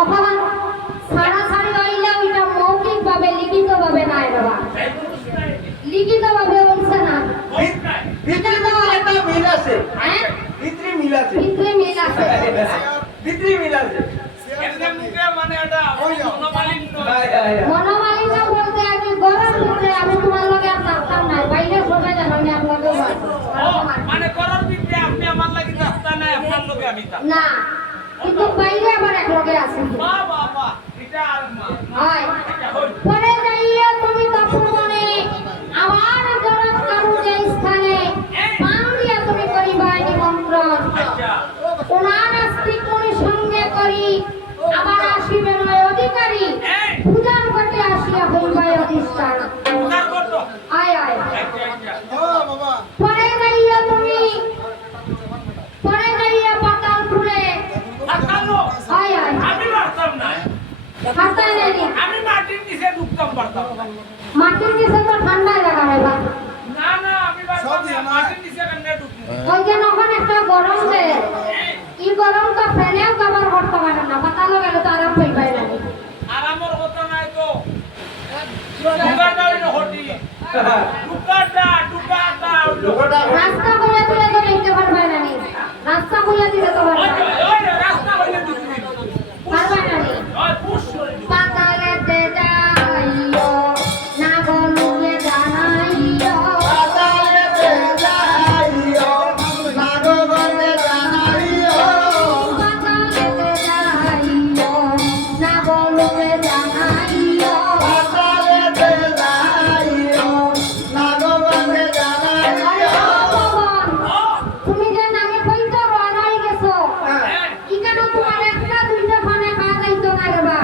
অপমান সারাসারি হইলে ওইটা মৌখিকভাবে লিখিতভাবে নাই বাবা, লিখিতভাবে বলছে না। ভিতরে তো একটা মিল আছে, হ্যাঁ ভিতরে মিল আছে, ভিতরে মিল আছে, ভিতরে মিল আছে। মানে এটা মনোমালিন্য মনোমালিন্য বলতে আমি গরম ভিতরে আমি তোমার লগে আর থাকতাম না, বাইরে সবাই জানো আমি আপনাকে মানে করার ভিতরে আপনি আমার লাগি রাস্তা নাই, আপনার লগে আমি থাকি না, কিন্তু বাইরে আবার এক লগে আছি। বাহ বাহ বাহ, এটা আর না হয় এটা হল পরে যাইয়া তুমি তখন মনে আমার গরম কারু যে স্থানে পান দিয়া তুমি করিবা নিমন্ত্রণ, আচ্ছা ওনার আস্তিক মুনি সঙ্গে করি আবার আসিবে নয় অধিকারী, পূজার ঘটে আসিয়া হইবাই অধিষ্ঠান। উদার করতো আয় আয় আচ্ছা আচ্ছা পরে যাইয়া তুমি পরে যাইয়া পাতালপুরে আকালো আয় আয় আমি পারতাম না, হাতায় নেই আমি মাটির নিচে ঢুকতাম পারতাম না। মাটির নিচে তো ঠান্ডা জায়গা হইবা, না না আমি পারতাম না, মাটির নিচে কেমনে ঢুকবো? ওই যে ওখানে একটা গরম যে ই গরম তো ফেলেও কভার করতে পারে না, পাতালো গেলে তো আরাম পাইবাই না। আর আমার কথা নাই তো ঢুকাটা হইলো হটি ঢুকাটা হইলো রাস্তা খুলে দিলে তো দেখতে পারবাই না, রাস্তা খুলে দিলে তো ওই পারবাই না। ওই রাস্তা হইলো ঢুকবি পারবাই না। ওই পুশ করে দিবি। পাতালেতে যাইও না গলুকে জানাইও, পাতালেতে যাইও, নাগগণে জানাইও। পাতালেতে যাইও না গলুকে জানাইও, পাতালেতে যাইও, নাগগণে জানাইও। তুমি যে নামে কইতো রয় গেছো, হ্যাঁ, ইকানো তোমার একটা দুইটা ফানে খাওয়া যাইতো না রে বা,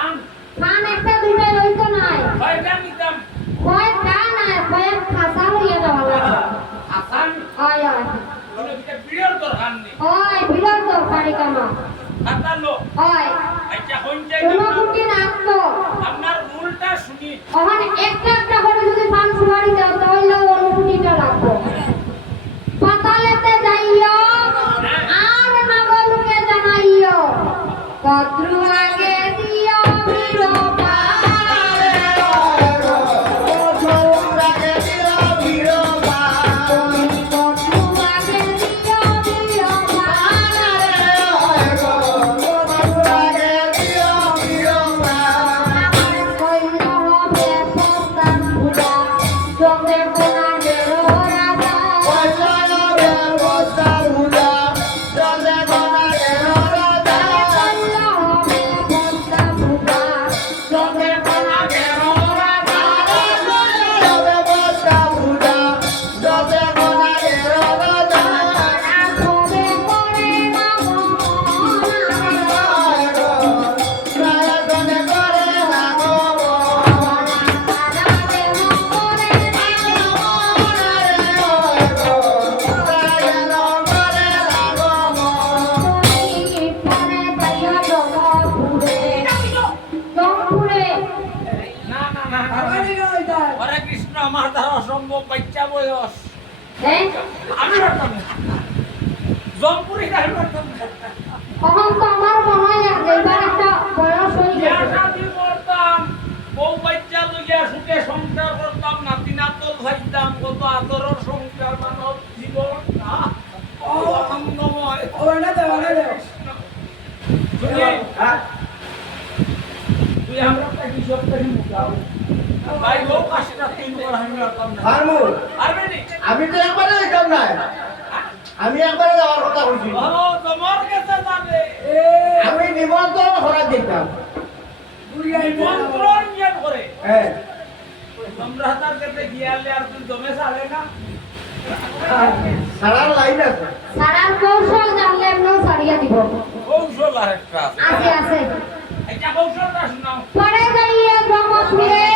আম, ফান একটা দুইটা লইতো নাই, কয়টা নিতাম? কয় কা নাই কয় খাসা লইয়া যাওয়া লাগে। আসান, আয় আয় কোনো দিকে বিড়াল দরকার নেই। ওই বিরাট দরকারি কেন খাতালো, ওই আচ্ছা হইছে কোনো কুটি নাচতো আপনার রুলটা শুনি। ওখানে একটা একটা করে যদি পান সুপারি দাও তাহলে অনুভূতিটা লাগবো। পাতালেতে যাইও আর নাগলুকে জানাইও, কদ্রু আগে দিও বিরোপা, ওঠৌরাকে দিও বিরোধা। কদ্রু আগে দিও বিরোপা, ওঠৌরাকে দিও বিরোধা। আমার কইল হবে প্রস্তাব ভুলা, চোখে কোনা গেরো রাজা, পয়সারে বস্তা ভুলা, জলে গনা গেল রাজা। কইল হবে প্রস্তাব ভুলা, চোখে কোনা গেরো রাজা, জলে বস্তা ভুলা, জলে গনা গেল রাজা। রাখবে করে না রায়গণে করে রাঘব। রাজাবে করে না পরে যাইয়া জমপুরে, জমপুরে না না না হরে কৃষ্ণ, আমার দ্বারা অসম্ভব, বাচ্চা বয়স হ্যাঁ আমি পারতাম না। জমপুরি আমি পারতাম না। তখন তো আমার মনে হয় যে এবার একটা বয়স হয়ে বিয়া গেছে। শাদী করতাম, বউ বাচ্চা লইয়া সুখে সংসার করতাম, নাতি নাতল খাইতাম, কত আদরের সংসার, মানব জীবন আনন্দময়। শুনি, তুই আমরা কি সপ্তাহে মুখাও ভাই বউ কাশটা তিন বার আমি পারতাম না। ফার্মুর, পারবে নি? আমি তো একবারে যেতাম না, আমি একবারে যাওয়ার কথা বলছি। ভালো তোমার কাছে যাবে আমি নিমন্ত্রণ করা যেতাম। নিমন্ত্রণ নিয়ে করে হ্যাঁ, তোমরা তার কাছে গিয়ালে আর তুই জমে ছাড়ে না। সারার লাইন আছে। সারার কৌশল জানলে এমনিও ছাড়িয়ে দিব। কৌশল আর একটা আছে। আছে আছে। এটা কৌশলটা শোনাও। পরে যাইয়া জমপুরে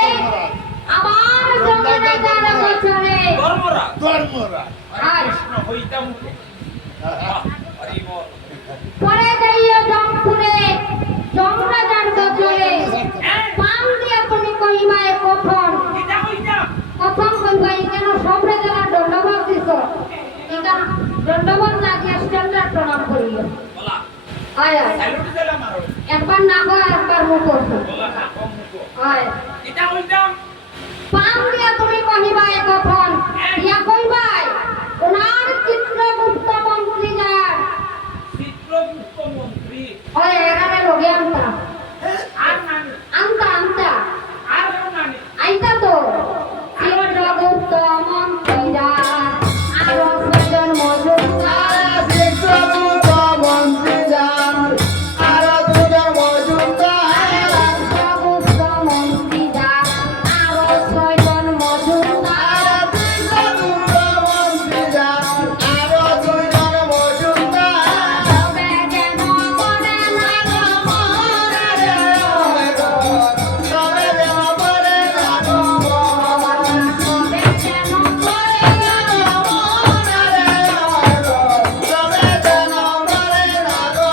আবার জমনে যারা বছরে ধর্মরা আর কৃষ্ণ হইতা মুখে হরি বল। পরে যাইয়া জমপুরে জমরা যার বছরে পান দিয়া তুমি কইবাই কখন, এটা হইতা কখন কইবাই কেন সবরে যারা দণ্ডবোধ দিছ, এটা দণ্ডবোধ না দিয়া স্ট্যান্ডার্ড প্রণাম করিও। বলা আয় আয় স্যালুট দিলাম আর একবার না গো একবার মুখ করছো বলা না কম মুখো আয় এটা হইতাম পাম দিয়া তুমি কহিবাই কখন ইয়া কইবাই ওনার চিত্রগুপ্ত মন্ত্রী যার চিত্রগুপ্ত মন্ত্রী হয় এরারে লগে আনতা আর নানি আনতা আনতা আর কেউ নানি আইতা তো চিত্রগুপ্ত মন্ত্রী যার আরো সজন মজুমদার চিত্রগুপ্ত মন্ত্রী যান আর দুজন মজুমদার চিত্রগুপ্ত মন্ত্রী যার আরো সজন মজুমদার চিত্রগুপ্ত মন্ত্রী যান আর দুজন মজুমদার তবে যেন মনে না তবে যেন পরে না গো তবে যেন মনে না তবে যেন পরে না গো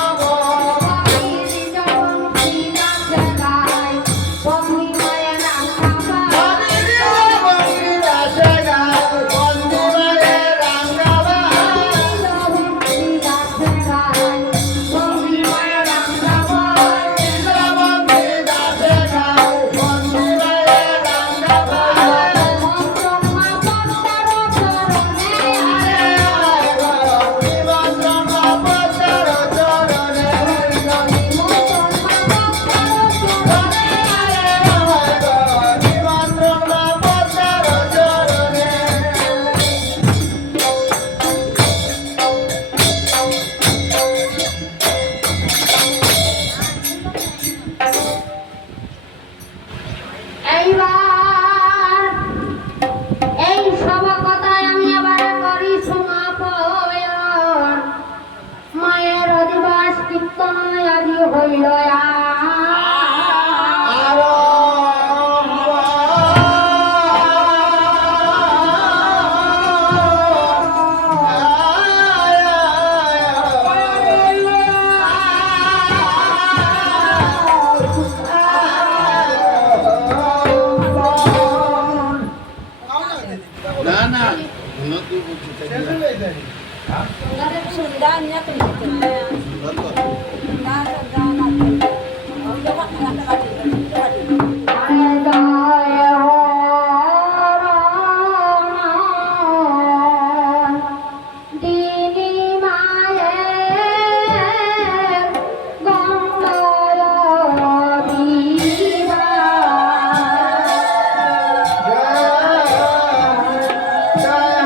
এইবার এই সব কথায় আমি আবার করি সমাপয়ন মায়ের অধিবাস কীর্তন আদি হইল না না Sundanya pendidikannya. Nasa dana. Coba kata-kata. দিনী মায়ের গঙ্গায় দিবা জয়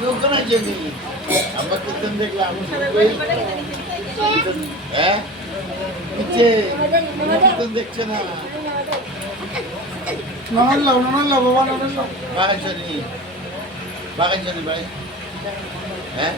লোকজন আছে নি আমরা কীর্তন দেখলাম হ্যাঁ নিচে কীর্তন দেখছে না বাগাইছনি বাগাইছনি ভাই হ্যাঁ